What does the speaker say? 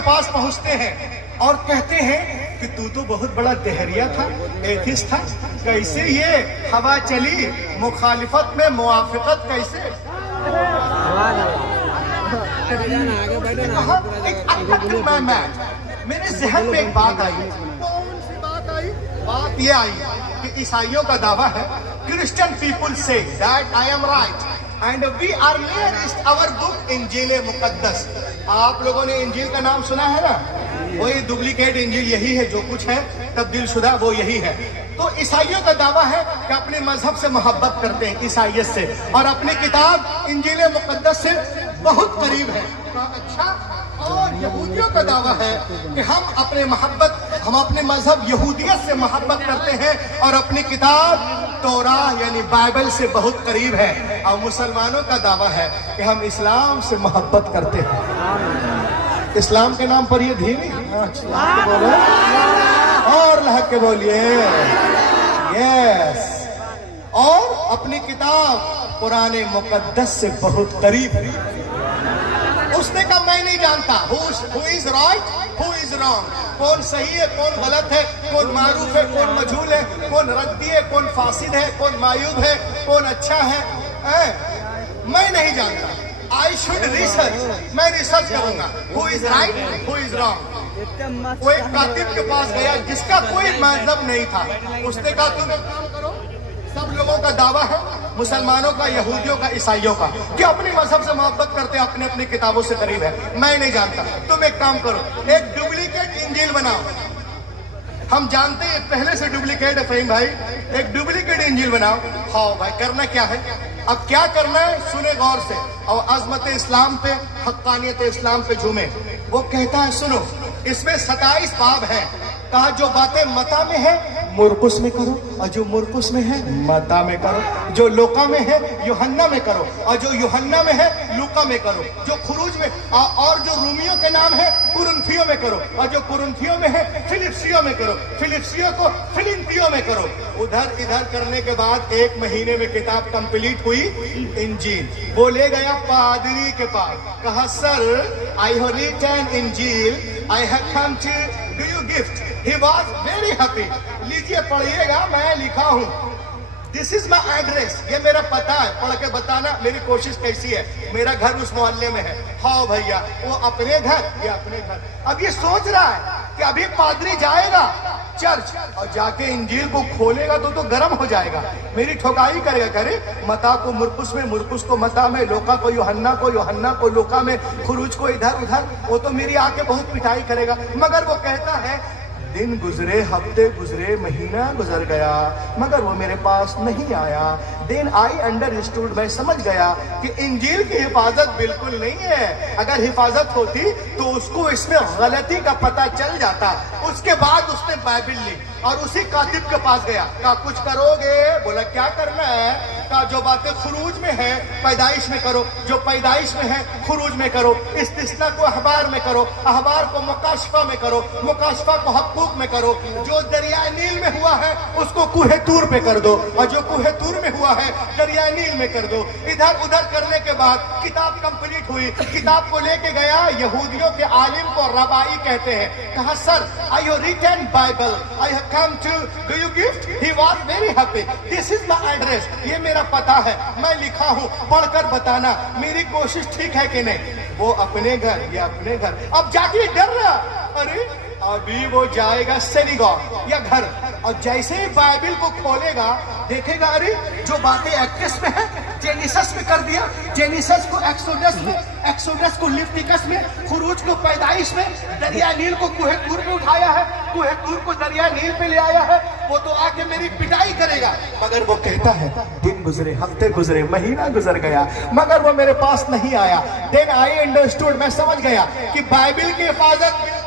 के पास पहुंचते हैं और कहते हैं कि तू तो बहुत बड़ा दहरिया था, एथिस्ट था, कैसे ये हवा चली मुखालिफत में मुआफिकत कैसे? मेरे जहन में एक बात आई। कौन सी बात आई? बात ये आई कि ईसाइयों का दावा है, Christian people say that I am right and we are nearest our book इंजील मुकद्दस। आप लोगों ने इंजील का नाम सुना है ना? वही डुप्लीकेट इंजील यही है, जो कुछ है तब्दील शुदा वो यही है। तो ईसाइयों का दावा है कि अपने मजहब से मोहब्बत करते हैं, ईसाइयत से, और अपनी किताब इंजील मुकद्दस से बहुत करीब है। अच्छा, और यहूदियों का दावा है कि हम अपने मजहब यहूदियत से मोहब्बत करते हैं और अपनी किताब तोरा यानी बाइबल से बहुत करीब है। और मुसलमानों का दावा है कि हम इस्लाम से मोहब्बत करते हैं। इस्लाम के नाम पर ये धीमी बोले और लहक के बोलिए यस। और अपनी किताब कुरान मुकद्दस से बहुत करीब। उसने कहा मैं नहीं जानता who is right who is wrong, कौन सही है कौन गलत है, कौन मारूफ है कौन मजहूल है, कौन रद्दी है कौन फासिद है, कौन मायूब है कौन अच्छा है, मैं नहीं जानता। आई शुड रिसर्च, मैं रिसर्च करूंगा who is right who is wrong. वो एक कातिब के पास गया जिसका कोई मजहब नहीं था। उसने कहा तुम एक काम करो, सब लोगों का दावा है, मुसलमानों का, यहूदियों का, ईसाइयों का, कि अपने मजहब से मोहब्बत करते हैं, अपने अपनी किताबों से करीब है, मैं नहीं जानता। तुम एक काम करो, एक डुप्लीकेट इंजील बनाओ। हम जानते हैं पहले से डुप्लीकेट है फहीम भाई, एक डुप्लीकेट इंजील बनाओ। हाँ भाई, करना क्या है? अब क्या करना है सुने गौर से और अजमत इस्लाम पे, हक्कानियत इस्लाम पे झूमे। वो कहता है सुनो, इसमें 27 बाब है। कहा जो बातें मता में है मुरकुस में करो, और जो मुरकुस में है मता में करो, जो लोका में है यूहन्ना में करो, और जो यूहन्ना में है लूका में करो, जो खुरूज में और जो रूमियों के नाम है कुरिन्थियों में करो, और जो कुरिन्थियों में है फिलिप्सियों में करो, फिलिप्सियों को फिलिन्थियों में करो। उधर इधर करने के बाद 1 महीने में किताब कंप्लीट हुई इंजील। वो ले गया पादरी के पास, कहा सर आई हैव रिटन इंजील, I have come to do you gift. He was very happy. लीजिए पढ़िएगा, मैं लिखा हूँ, दिस इज माई एड्रेस, ये मेरा पता है, पढ़ के बताना मेरी कोशिश कैसी है। मेरा घर उस मोहल्ले में है। हाँ भैया, वो अपने घर, ये अपने घर। अब ये सोच रहा है कि अभी पादरी जाएगा चर्च और जाके इंजील को खोलेगा तो गर्म हो जाएगा, मेरी ठोकाई करेगा। करे मता को मुरकुस में, मुरकुस को मता में, लोका को यूहन्ना को, यूहन्ना को लोका में, खुरूज को इधर उधर, वो तो मेरी आके बहुत पिटाई करेगा। मगर वो कहता है दिन गुजरे, हफ्ते गुजरे, महीना गुजर गया, मगर वो मेरे पास नहीं आया। देन आई अंडरस्टूड, मैं समझ गया कि इंजील की हिफाजत बिल्कुल नहीं है। अगर हिफाजत होती तो उसको इसमें गलती का पता चल जाता। उसके बाद उसने बाइबिल ली और उसी कातिब के पास गया, कहा कुछ करोगे? बोला क्या करना है? कहा जो बातें खुरूज में है पैदाइश में करो, जो पैदाइश में है खुरूज में करो, इस्तिस्ना को अहबार में करो, अहबार को मुकाशफा में करो, मुकाशफा को हक़ूक़ में करो, जो दरिया नील में हुआ है उसको कुहे तूर पे कर दो, और जो कुहे तूर में हुआ है दरिया नील में कर दो। इधर उधर करने के बाद किताब कंप्लीट हुई। किताब को लेके गया, यहूदियों के आलिम को रबाई कहते हैं। कहा sir I have written Bible, I have come to do you gift. He was very happy, this is my address, ये मेरा पता है, मैं लिखा हूँ, पढ़कर बताना मेरी कोशिश ठीक है कि नहीं। वो अपने घर, ये अपने घर। अब जाके डर रहा, अरे अभी वो जाएगा सिनेगॉग या घर, और जैसे ही बाइबल को खोलेगा देखेगा अरे जो बातें एक्ट्रेस में है जेनिसस में कर दिया, जेनिसस को एक्सोडस में, एक्सोडस को लिविटिकस में, खुरूज को पैदाइश में, दरिया नील को कुहे तूर में उठाया है, कुहे तूर को दरिया नील पे ले आया है। वो तो आके मेरी पिटाई करेगा। मगर वो कहता है दिन गुजरे, हफ्ते गुजरे, महीना गुजर गया, मगर वो मेरे पास नहीं आया। देन आई अंडरस्टूड, मैं समझ गया कि बाइबल की हिफाजत